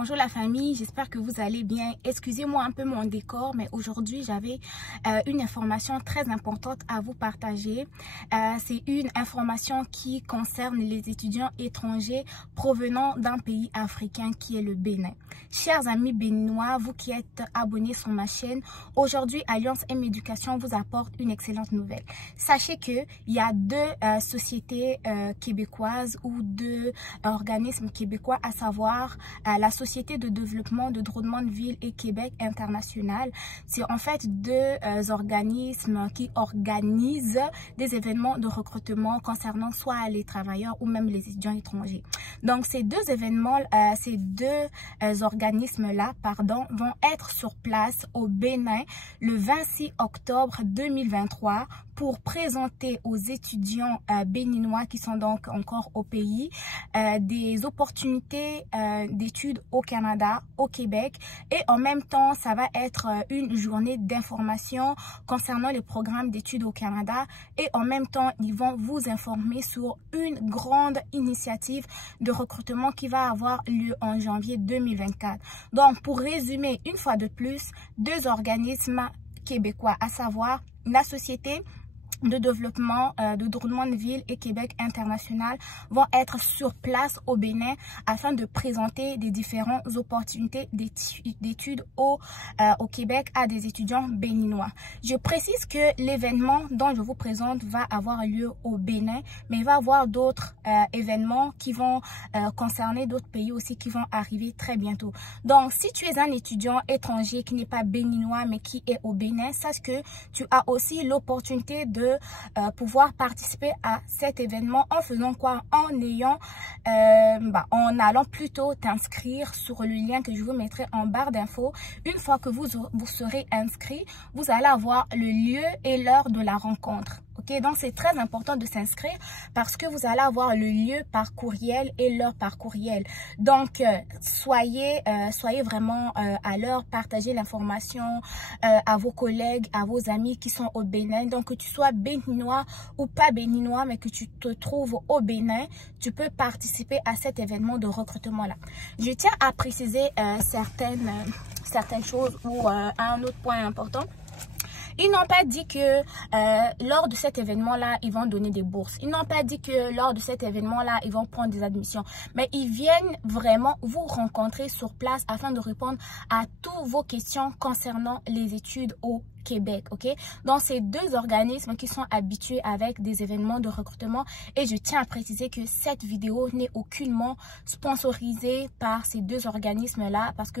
Bonjour la famille, j'espère que vous allez bien. Excusez-moi un peu mon décor, mais aujourd'hui j'avais une information très importante à vous partager. C'est une information qui concerne les étudiants étrangers provenant d'un pays africain qui est le Bénin. Chers amis béninois, vous qui êtes abonnés sur ma chaîne, aujourd'hui Alliance M Éducation vous apporte une excellente nouvelle. Sachez qu'il y a deux sociétés québécoises ou deux organismes québécois, à savoir la Société de développement de Drummondville et Québec International. C'est en fait deux organismes qui organisent des événements de recrutement concernant soit les travailleurs ou même les étudiants étrangers. Donc ces deux événements, ces deux organismes-là, vont être sur place au Bénin le 26 octobre 2023 pour présenter aux étudiants béninois qui sont donc encore au pays des opportunités d'études au Canada, au Québec, et en même temps ça va être une journée d'information concernant les programmes d'études au Canada, et en même temps ils vont vous informer sur une grande initiative de recrutement qui va avoir lieu en janvier 2024. Donc pour résumer une fois de plus, deux organismes québécois, à savoir la Société de développement de Drummondville et Québec International, vont être sur place au Bénin afin de présenter des différentes opportunités d'études au Québec à des étudiants béninois. Je précise que l'événement dont je vous présente va avoir lieu au Bénin, mais il va y avoir d'autres événements qui vont concerner d'autres pays aussi qui vont arriver très bientôt. Donc si tu es un étudiant étranger qui n'est pas béninois mais qui est au Bénin, sache que tu as aussi l'opportunité de pouvoir participer à cet événement en faisant quoi? En allant plutôt t'inscrire sur le lien que je vous mettrai en barre d'infos. Une fois que vous serez inscrit, vous allez avoir le lieu et l'heure de la rencontre. Okay? Donc c'est très important de s'inscrire parce que vous allez avoir le lieu par courriel et l'heure par courriel. Donc soyez vraiment à l'heure, partagez l'information à vos collègues, à vos amis qui sont au Bénin. Donc que tu sois béninois ou pas béninois, mais que tu te trouves au Bénin, tu peux participer à cet événement de recrutement là. Je tiens à préciser certaines choses ou un autre point important. Ils n'ont pas dit que lors de cet événement-là, ils vont donner des bourses. Ils n'ont pas dit que lors de cet événement-là, ils vont prendre des admissions. Mais ils viennent vraiment vous rencontrer sur place afin de répondre à toutes vos questions concernant les études au Québec, ok? Donc, c'est deux organismes qui sont habitués avec des événements de recrutement, et je tiens à préciser que cette vidéo n'est aucunement sponsorisée par ces deux organismes-là, parce que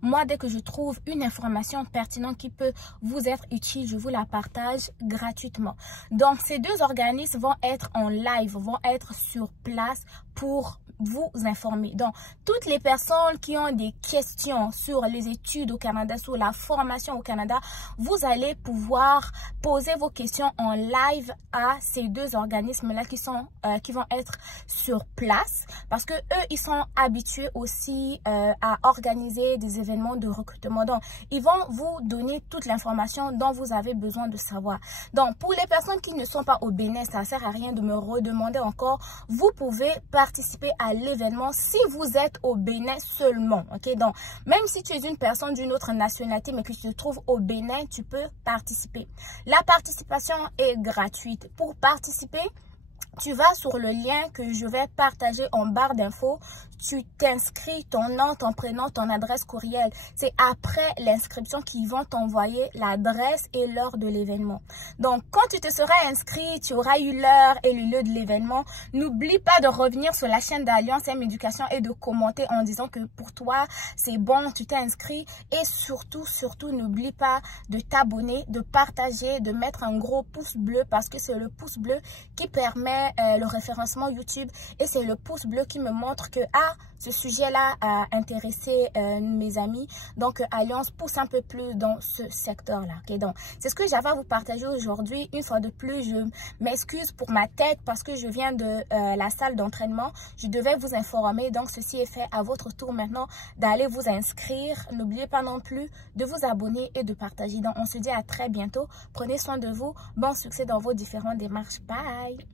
moi, dès que je trouve une information pertinente qui peut vous être utile, je vous la partage gratuitement. Donc, ces deux organismes vont être en live, vont être sur place pour vous informer. Donc, toutes les personnes qui ont des questions sur les études au Canada, sur la formation au Canada, vous allez pouvoir poser vos questions en live à ces deux organismes-là qui vont être sur place, parce que eux, ils sont habitués aussi à organiser des événements de recrutement. Donc, ils vont vous donner toute l'information dont vous avez besoin de savoir. Donc, pour les personnes qui ne sont pas au Bénin, ça ne sert à rien de me redemander encore. Vous pouvez participer à l'événement si vous êtes au Bénin seulement, ok? Donc même si tu es une personne d'une autre nationalité mais que tu te trouves au Bénin, tu peux participer. La participation est gratuite. Pour participer, tu vas sur le lien que je vais partager en barre d'infos, tu t'inscris, ton nom, ton prénom, ton adresse courriel. C'est après l'inscription qu'ils vont t'envoyer l'adresse et l'heure de l'événement. Donc, quand tu te seras inscrit, tu auras eu l'heure et le lieu de l'événement. N'oublie pas de revenir sur la chaîne d'Alliance M Éducation et de commenter en disant que pour toi, c'est bon, tu t'es inscrit. Et surtout, n'oublie pas de t'abonner, de partager, de mettre un gros pouce bleu, parce que c'est le pouce bleu qui permet le référencement YouTube, et c'est le pouce bleu qui me montre que ce sujet-là a intéressé mes amis. Donc, Alliance pousse un peu plus dans ce secteur-là. Okay? Donc, c'est ce que j'avais à vous partager aujourd'hui. Une fois de plus, je m'excuse pour ma tête parce que je viens de la salle d'entraînement. Je devais vous informer. Donc, ceci est fait. À votre tour maintenant d'aller vous inscrire. N'oubliez pas non plus de vous abonner et de partager. Donc, on se dit à très bientôt. Prenez soin de vous. Bon succès dans vos différentes démarches. Bye!